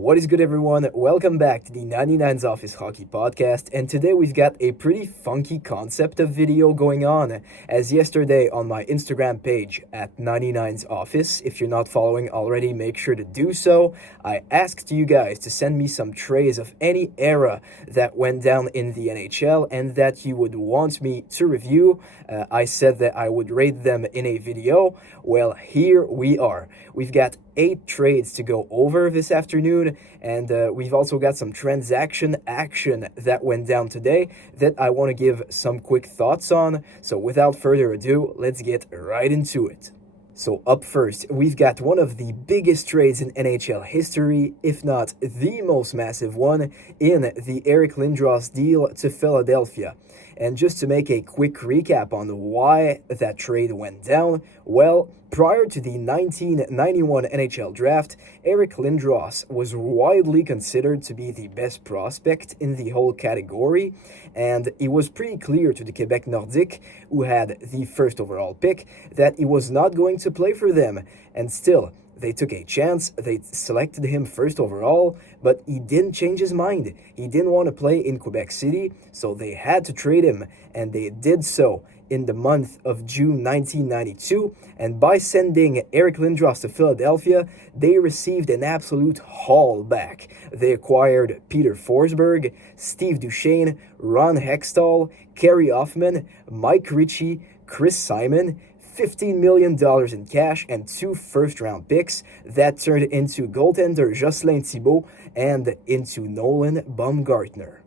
What is good, everyone? Welcome back to the 99's Office Hockey Podcast, and today we've got a pretty funky concept of video going on, as yesterday on my Instagram page at 99's Office, if you're not following already, make sure to do so. I asked you guys to send me some trays of any era that went down in the NHL and that you would want me to review. I said that I would rate them in a video. Well, here we are. We've got 8 trades to go over this afternoon, and we've also got some transaction action that went down today that I want to give some quick thoughts on. So without further ado, let's get right into it. So up first, we've got one of the biggest trades in NHL history, if not the most massive one, in the Eric Lindros deal to Philadelphia. And just to make a quick recap on why that trade went down, well, prior to the 1991 NHL draft, Eric Lindros was widely considered to be the best prospect in the whole category, and it was pretty clear to the Quebec Nordique, who had the first overall pick, that he was not going to play for them, and still, they took a chance, they selected him first overall, but he didn't change his mind. He didn't want to play in Quebec City, so they had to trade him, and they did so in the month of June 1992, and by sending Eric Lindros to Philadelphia, they received an absolute haul back. They acquired Peter Forsberg, Steve Duchesne, Ron Hextall, Kerry Hoffman, Mike Ritchie, Chris Simon, $15 million in cash and 2 first-round picks that turned into goaltender Jocelyn Thibault and into Nolan Baumgartner.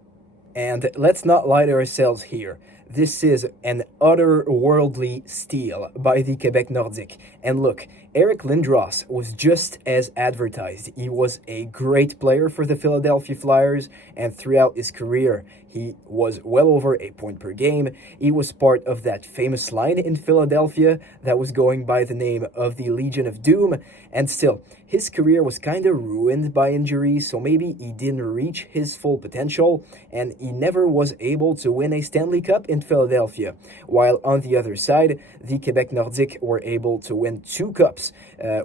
And let's not lie to ourselves here. This is an otherworldly steal by the Quebec Nordique. And look, Eric Lindros was just as advertised. He was a great player for the Philadelphia Flyers, and throughout his career, he was well over a point per game. He was part of that famous line in Philadelphia that was going by the name of the Legion of Doom, and still, his career was kind of ruined by injuries, so maybe he didn't reach his full potential, and he never was able to win a Stanley Cup in Philadelphia. While on the other side, the Quebec Nordique were able to win 2 cups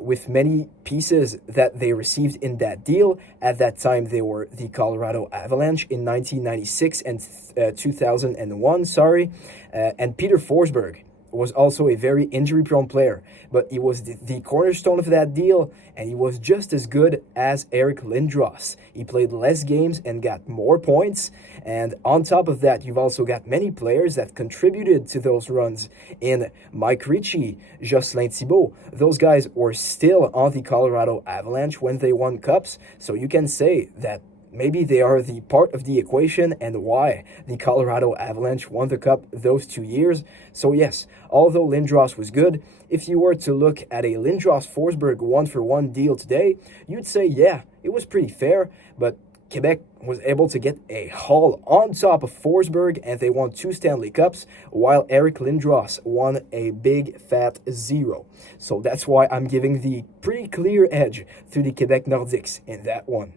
with many pieces that they received in that deal. At that time, they were the Colorado Avalanche in 1996 and 2001, and Peter Forsberg was also a very injury-prone player, but he was the cornerstone of that deal, and he was just as good as Eric Lindros. He played less games and got more points, and on top of that, you've also got many players that contributed to those runs in Mike Ritchie, Jocelyn Thibault. Those guys were still on the Colorado Avalanche when they won cups, so you can say that maybe they are the part of the equation and why the Colorado Avalanche won the cup those 2 years. So yes, although Lindros was good, if you were to look at a Lindros-Forsberg 1-for-1 deal today, you'd say, yeah, it was pretty fair, but Quebec was able to get a haul on top of Forsberg, and they won 2 Stanley Cups, while Eric Lindros won a big fat 0. So that's why I'm giving the pretty clear edge to the Quebec Nordiques in that one.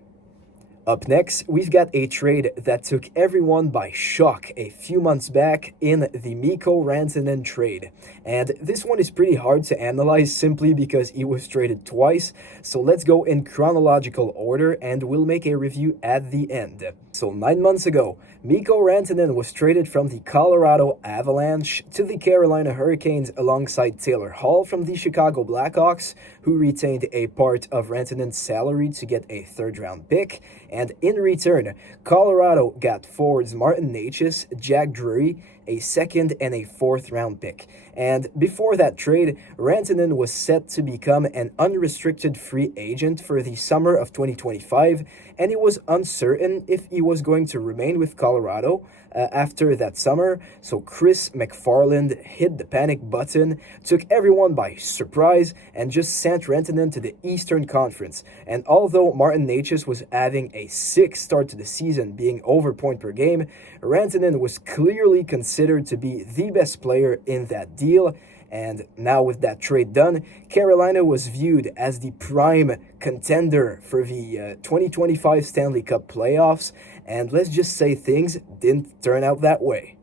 Up next, we've got a trade that took everyone by shock a few months back in the Mikko Rantanen trade. And this one is pretty hard to analyze simply because he was traded twice, so let's go in chronological order and we'll make a review at the end. So 9 months ago, Mikko Rantanen was traded from the Colorado Avalanche to the Carolina Hurricanes alongside Taylor Hall from the Chicago Blackhawks, who retained a part of Rantanen's salary to get a 3rd-round pick. And in return, Colorado got forwards Martin Necas, Jack Drury, a 2nd and a 4th-round pick. And before that trade, Rantanen was set to become an unrestricted free agent for the summer of 2025, and it was uncertain if he was going to remain with Colorado after that summer. So Chris McFarland hit the panic button, took everyone by surprise, and just sent Rantanen to the Eastern Conference. And although Martin Necas was having a sick start to the season, being over point per game, Rantanen was clearly considered to be the best player in that deal. And now with that trade done, Carolina was viewed as the prime contender for the 2025 Stanley Cup playoffs, and let's just say things didn't turn out that way.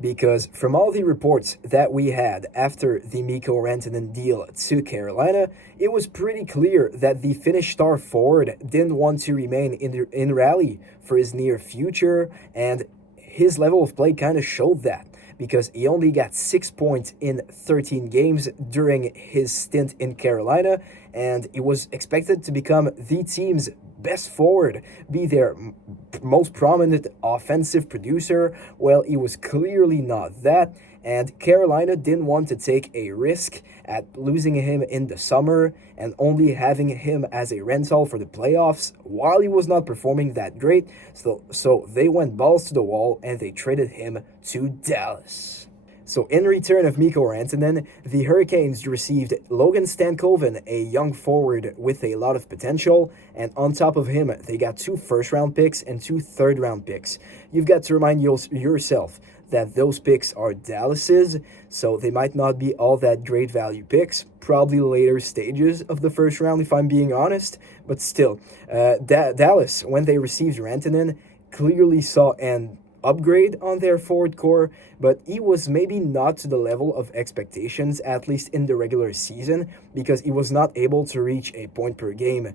because from all the reports that we had after the Mikko Rantanen deal to Carolina, it was pretty clear that the Finnish star forward didn't want to remain in rally for his near future, and his level of play kind of showed that, because he only got 6 points in 13 games during his stint in Carolina, and he was expected to become the team's best forward, be their most prominent offensive producer. Well, he was clearly not that, and Carolina didn't want to take a risk at losing him in the summer and only having him as a rental for the playoffs while he was not performing that great. So they went balls to the wall and they traded him to Dallas. So in return of Mikko Rantanen, the Hurricanes received Logan Stankoven, a young forward with a lot of potential, and on top of him, they got 2 first-round picks and 2 third-round picks. You've got to remind yourself that those picks are Dallas's, so they might not be all that great value picks, probably later stages of the first round if I'm being honest, but still, Dallas, when they received Rantanen, clearly saw an upgrade on their forward core, but he was maybe not to the level of expectations, at least in the regular season, because he was not able to reach a point per game,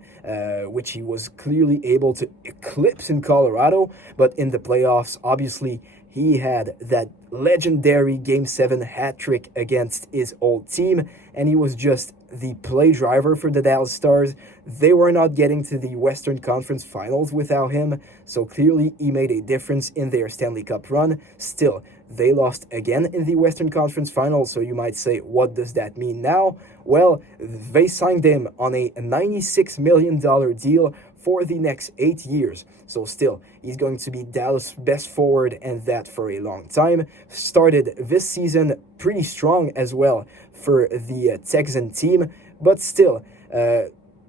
which he was clearly able to eclipse in Colorado. But in the playoffs, obviously, he had that legendary Game 7 hat trick against his old team, and he was just the play driver for the Dallas Stars. They were not getting to the Western Conference Finals without him, so clearly he made a difference in their Stanley Cup run. Still, they lost again in the Western Conference Finals, so you might say, what does that mean now? Well, they signed him on a $96 million deal for the next 8 years. So still, he's going to be Dallas' best forward, and that for a long time. Started this season pretty strong as well for the Texan team, but still,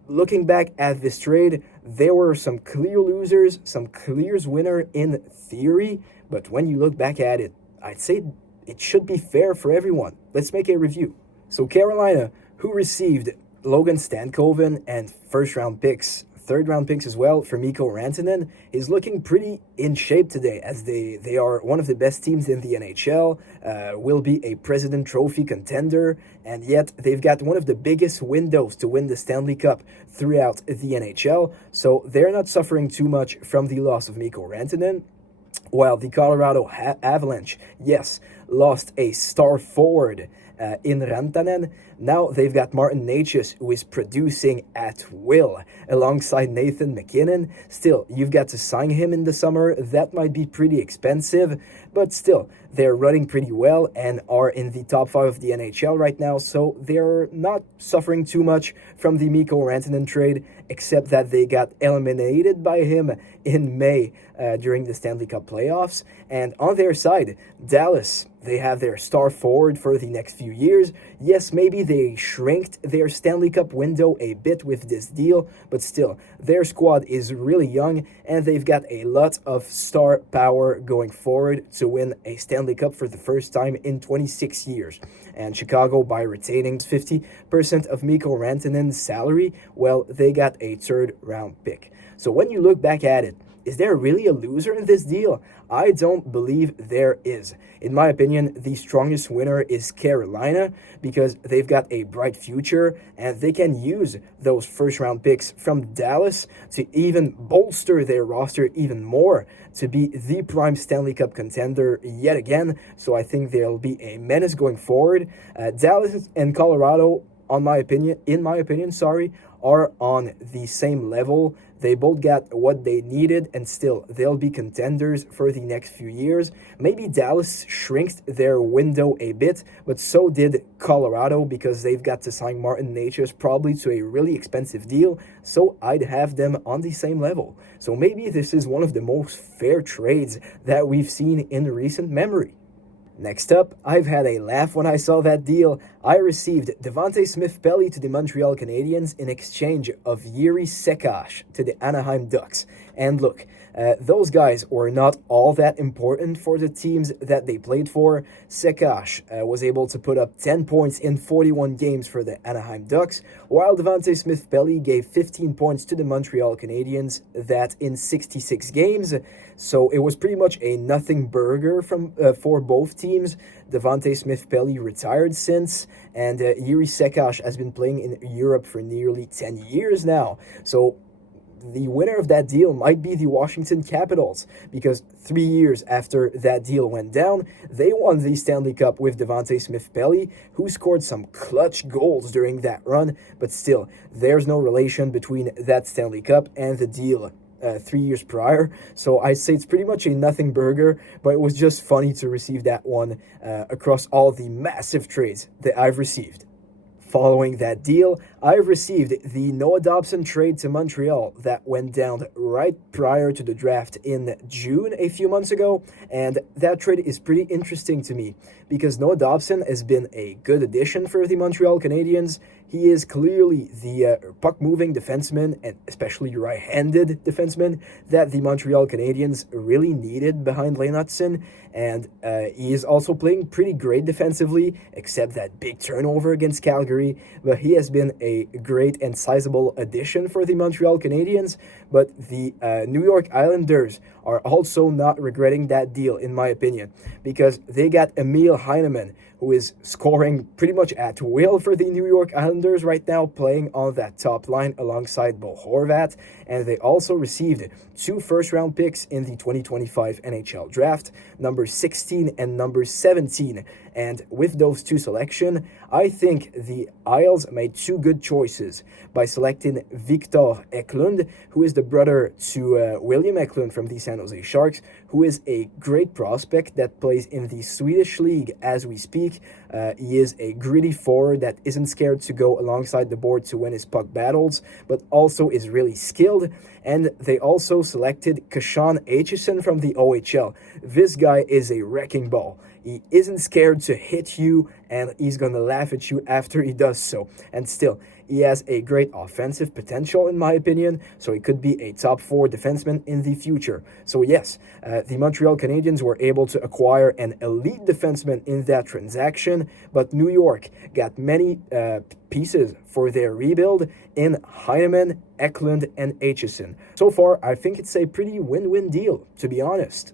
looking back at this trade, there were some clear losers, some clear winner in theory, but when you look back at it, I'd say it should be fair for everyone. Let's make a review. So Carolina, who received Logan Stankoven and first-round picks, third-round picks as well for Mikko Rantanen, is looking pretty in shape today, as they are one of the best teams in the NHL, will be a President Trophy contender, and yet they've got one of the biggest windows to win the Stanley Cup throughout the NHL, so they're not suffering too much from the loss of Mikko Rantanen. While the Colorado Avalanche, yes, lost a star forward in Rantanen, now they've got Martin Necas, who is producing at will alongside Nathan MacKinnon. Still, you've got to sign him in the summer. That might be pretty expensive, but still, they're running pretty well and are in the top 5 of the NHL right now, so they're not suffering too much from the Mikko Rantanen trade, except that they got eliminated by him in May during the Stanley Cup playoffs. And on their side, Dallas, they have their star forward for the next few years. Yes, maybe they shrinked their Stanley Cup window a bit with this deal, but still, their squad is really young, and they've got a lot of star power going forward to win a Stanley Cup for the first time in 26 years. And Chicago, by retaining 50% of Mikko Rantanen's salary, well, they got a third-round pick. So when you look back at it, is there really a loser in this deal? I don't believe there is. In my opinion, the strongest winner is Carolina, because they've got a bright future and they can use those first-round picks from Dallas to even bolster their roster even more to be the prime Stanley Cup contender yet again. So I think they'll be a menace going forward. Dallas and Colorado, in my opinion, are on the same level. They both got what they needed, and still, they'll be contenders for the next few years. Maybe Dallas shrinked their window a bit, but so did Colorado, because they've got to sign Martin Necas probably to a really expensive deal, so I'd have them on the same level. So maybe this is one of the most fair trades that we've seen in recent memory. Next up, I've had a laugh when I saw that deal. I received Devante Smith-Pelly to the Montreal Canadiens in exchange of Yuri Sekash to the Anaheim Ducks. And look, those guys were not all that important for the teams that they played for. Sekash was able to put up 10 points in 41 games for the Anaheim Ducks, while Devante Smith-Pelly gave 15 points to the Montreal Canadiens, that in 66 games. So it was pretty much a nothing burger for both teams. Devante Smith-Pelly retired since, and Yuri Sekash has been playing in Europe for nearly 10 years now. So the winner of that deal might be the Washington Capitals, because 3 years after that deal went down, they won the Stanley Cup with Devante Smith-Pelly, who scored some clutch goals during that run, but still, there's no relation between that Stanley Cup and the deal 3 years prior. So I'd say it's pretty much a nothing burger, but it was just funny to receive that one across all the massive trades that I've received. Following that deal, I've received the Noah Dobson trade to Montreal that went down right prior to the draft in June a few months ago, and that trade is pretty interesting to me because Noah Dobson has been a good addition for the Montreal Canadiens. He is clearly the puck-moving defenseman, and especially right-handed defenseman, that the Montreal Canadiens really needed behind Lane Hutson, and he is also playing pretty great defensively, except that big turnover against Calgary, but he has been a great and sizable addition for the Montreal Canadiens, but the New York Islanders are also not regretting that deal, in my opinion, because they got Emil Heineman, who is scoring pretty much at will for the New York Islanders right now, playing on that top line alongside Bo Horvat, and they also received 2 first-round picks in the 2025 NHL Draft, number 16 and number 17, and with those 2 selections, I think the Isles made 2 good choices by selecting Victor Eklund, who is the brother to William Eklund from the San Jose Sharks, who is a great prospect that plays in the Swedish league as we speak. He is a gritty forward that isn't scared to go alongside the board to win his puck battles, but also is really skilled. And they also selected Kashan Aitchison from the OHL. This guy is a wrecking ball. He isn't scared to hit you, and he's going to laugh at you after he does so. And still, he has a great offensive potential, in my opinion, so he could be a top 4 defenseman in the future. So yes, the Montreal Canadiens were able to acquire an elite defenseman in that transaction, but New York got many pieces for their rebuild in Heineman, Eklund, and Aitchison. So far, I think it's a pretty win-win deal, to be honest.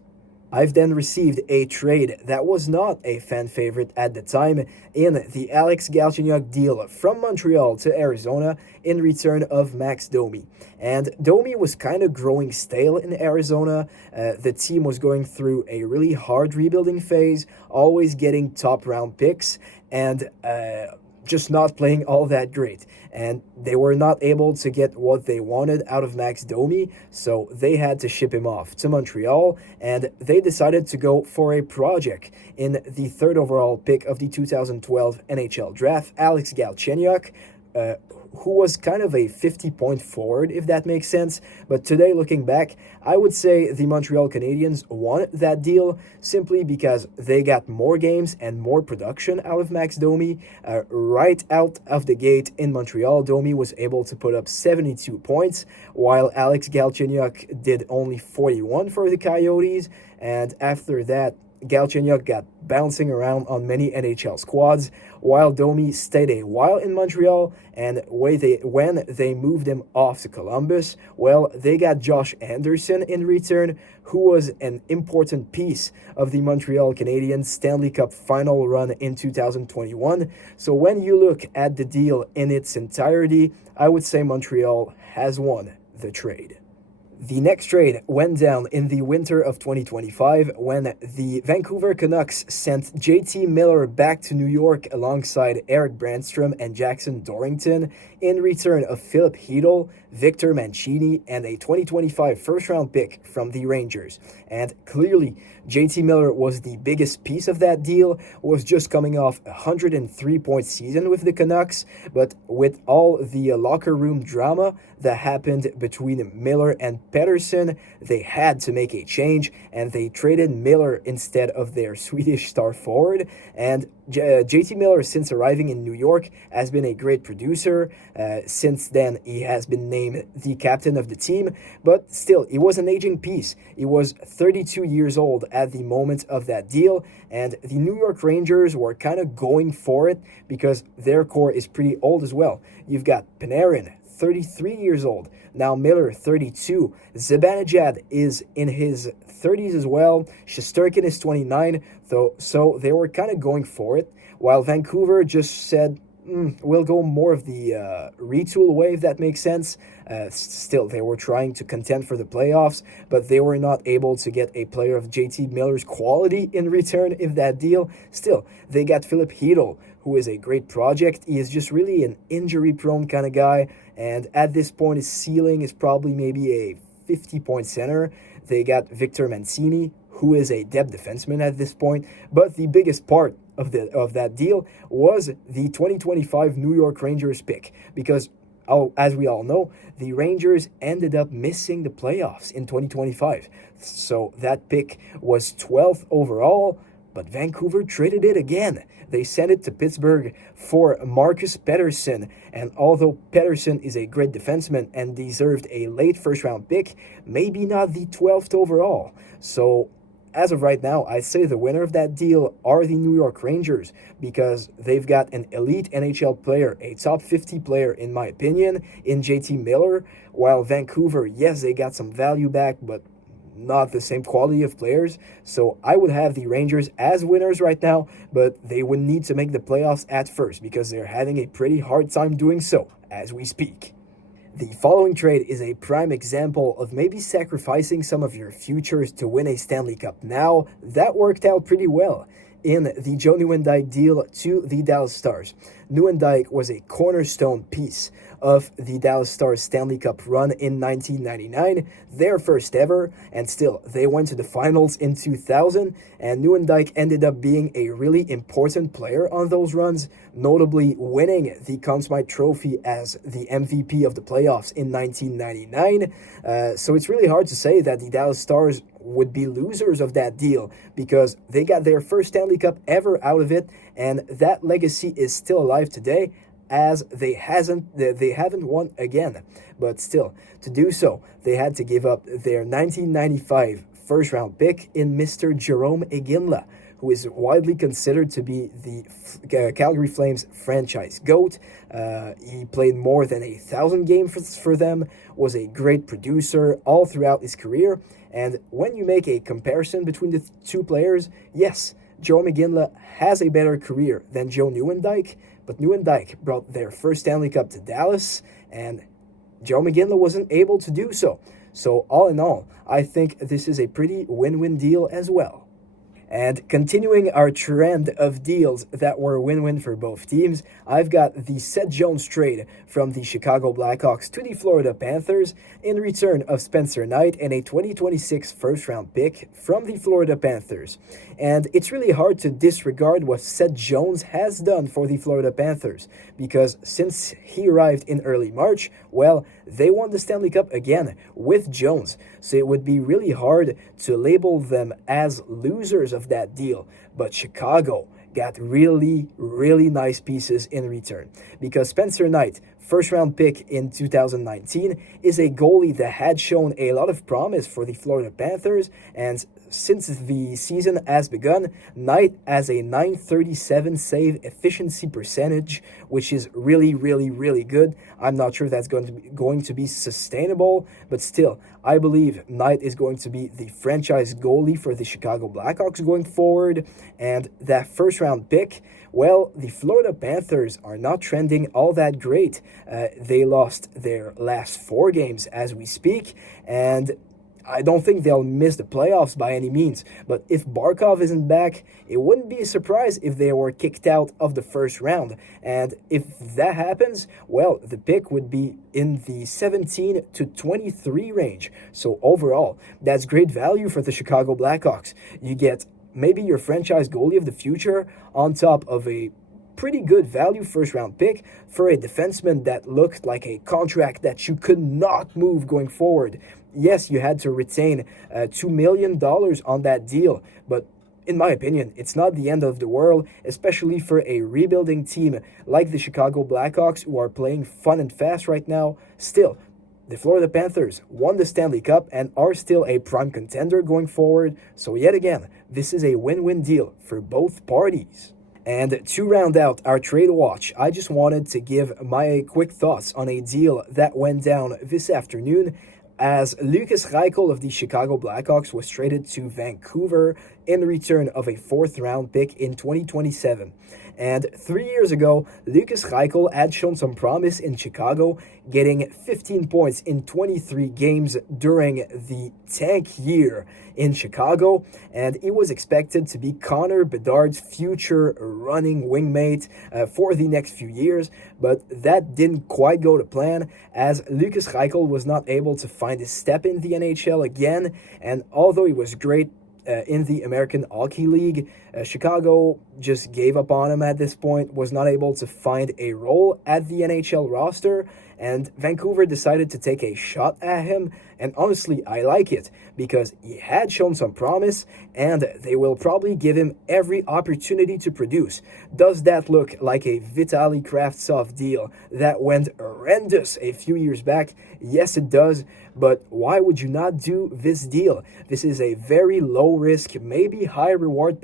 I've then received a trade that was not a fan favorite at the time in the Alex Galchenyuk deal from Montreal to Arizona in return of Max Domi. And Domi was kind of growing stale in Arizona. The team was going through a really hard rebuilding phase, always getting top round picks, and just not playing all that great. And they were not able to get what they wanted out of Max Domi, so they had to ship him off to Montreal, and they decided to go for a project in the 3rd overall pick of the 2012 NHL Draft, Alex Galchenyuk, who was kind of a 50-point forward, if that makes sense. But today, looking back, I would say the Montreal Canadiens won that deal simply because they got more games and more production out of Max Domi. Right out of the gate in Montreal, Domi was able to put up 72 points, while Alex Galchenyuk did only 41 for the Coyotes. And after that, Galchenyuk got bouncing around on many NHL squads, while Domi stayed a while in Montreal, and when they moved him off to Columbus, well, they got Josh Anderson in return, who was an important piece of the Montreal Canadiens Stanley Cup final run in 2021. So when you look at the deal in its entirety, I would say Montreal has won the trade. The next trade went down in the winter of 2025 when the Vancouver Canucks sent JT Miller back to New York alongside Eric Brandstrom and Jackson Dorrington in return of Philip Hedl, Victor Mancini, and a 2025 first-round pick from the Rangers. And clearly, JT Miller was the biggest piece of that deal, was just coming off a 103-point season with the Canucks, but with all the locker room drama that happened between Miller and Pettersson, they had to make a change, and they traded Miller instead of their Swedish star forward. And JT Miller, since arriving in New York, has been a great producer. Since then, he has been named the captain of the team, but still, he was an aging piece. He was 32 years old at the moment of that deal, and the New York Rangers were kind of going for it because their core is pretty old as well. You've got Panarin, 33 years old. Now Miller, 32. Zibanejad is in his 30s as well. Shesterkin is 29. So they were kind of going for it, while Vancouver just said, we'll go more of the retool way, if that makes sense. Still, they were trying to contend for the playoffs, but they were not able to get a player of JT Miller's quality in return in that deal. Still, they got Philip Hedl, who is a great project. He is just really an injury-prone kind of guy, and at this point, his ceiling is probably maybe a 50-point center. They got Victor Mancini, who is a depth defenseman at this point, but the biggest part of that deal was the 2025 New York Rangers pick, because as we all know, the Rangers ended up missing the playoffs in 2025. So that pick was 12th overall, but Vancouver traded it again. They sent it to Pittsburgh for Marcus Pettersson, and although Pettersson is a great defenseman and deserved a late first-round pick, maybe not the 12th overall. So as of right now, I'd say the winner of that deal are the New York Rangers, because they've got an elite NHL player, a top 50 player in my opinion, in JT Miller, while Vancouver, yes, they got some value back, but not the same quality of players. So I would have the Rangers as winners right now, but they would need to make the playoffs at first, because they're having a pretty hard time doing so as we speak. The following trade is a prime example of maybe sacrificing some of your futures to win a Stanley Cup now. That worked out pretty well in the Joe Nieuwendyk deal to the Dallas Stars. Nieuwendyk was a cornerstone piece of the Dallas Stars Stanley Cup run in 1999, their first ever, and still, they went to the finals in 2000, and Nieuwendyk ended up being a really important player on those runs, notably winning the Conn Smythe Trophy as the MVP of the playoffs in 1999. So it's really hard to say that the Dallas Stars would be losers of that deal, because they got their first Stanley Cup ever out of it, and that legacy is still alive today, as they haven't won again. But still, to do so, they had to give up their 1995 first-round pick in Mr. Jarome Iginla, who is widely considered to be the Calgary Flames franchise GOAT. He played more than 1,000 games for them, was a great producer all throughout his career, and when you make a comparison between the two players, yes, Jarome Iginla has a better career than Joe Nieuwendyk, but Nieuwendyk brought their first Stanley Cup to Dallas, and Jarome Iginla wasn't able to do so. So all in all, I think this is a pretty win-win deal as well. And continuing our trend of deals that were win-win for both teams, I've got the Seth Jones trade from the Chicago Blackhawks to the Florida Panthers in return of Spencer Knight and a 2026 first-round pick from the Florida Panthers. And it's really hard to disregard what Seth Jones has done for the Florida Panthers, because since he arrived in early March, well, they won the Stanley Cup again with Jones. So it would be really hard to label them as losers of that deal. But Chicago got really, really nice pieces in return, because Spencer Knight, first-round pick in 2019, is a goalie that had shown a lot of promise for the Florida Panthers, and since the season has begun, Knight has a .937 save efficiency percentage, which is really, really, really good. I'm not sure that's going to be sustainable, but still, I believe Knight is going to be the franchise goalie for the Chicago Blackhawks going forward. And that first-round pick, well, the Florida Panthers are not trending all that great. They lost their last 4 games as we speak, and I don't think they'll miss the playoffs by any means, but if Barkov isn't back, it wouldn't be a surprise if they were kicked out of the first round. And if that happens, well, the pick would be in the 17 to 23 range. So overall, that's great value for the Chicago Blackhawks. You get maybe your franchise goalie of the future on top of a pretty good value first round pick for a defenseman that looked like a contract that you could not move going forward. Yes, you had to retain $2 million on that deal, but in my opinion, it's not the end of the world, especially for a rebuilding team like the Chicago Blackhawks who are playing fun and fast right now. Still, the Florida Panthers won the Stanley Cup and are still a prime contender going forward, so yet again, this is a win-win deal for both parties. And to round out our trade watch, I just wanted to give my quick thoughts on a deal that went down this afternoon as Lucas Reichel of the Chicago Blackhawks was traded to Vancouver in return of a fourth-round pick in 2027. And 3 years ago, Lucas Reichel had shown some promise in Chicago, getting 15 points in 23 games during the tank year in Chicago, and he was expected to be Connor Bedard's future running wingmate for the next few years, but that didn't quite go to plan as Lucas Reichel was not able to find his step in the NHL again, and although he was great in the American Hockey League, Chicago just gave up on him at this point, was not able to find a role at the NHL roster, and Vancouver decided to take a shot at him, and honestly, I like it, because he had shown some promise, and they will probably give him every opportunity to produce. Does that look like a Vitaly Kravtsov deal that went horrendous a few years back? Yes, it does, but why would you not do this deal? This is a very low risk, maybe high reward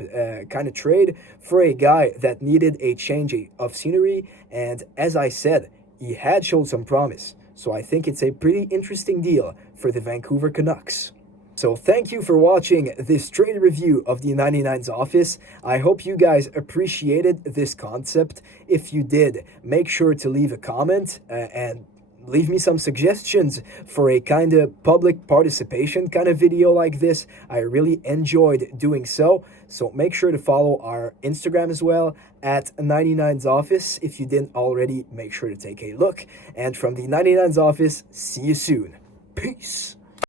kind of trade for a guy that needed a change of scenery, and as I said, he had shown some promise. So I think it's a pretty interesting deal for the Vancouver Canucks. So thank you for watching this trade review of the 99's office. I hope you guys appreciated this concept. If you did, make sure to leave a comment and leave me some suggestions for a kind of public participation kind of video like this. I really enjoyed doing so. So make sure to follow our Instagram as well at 99's office. If you didn't already, make sure to take a look. And from the 99's office, see you soon. Peace.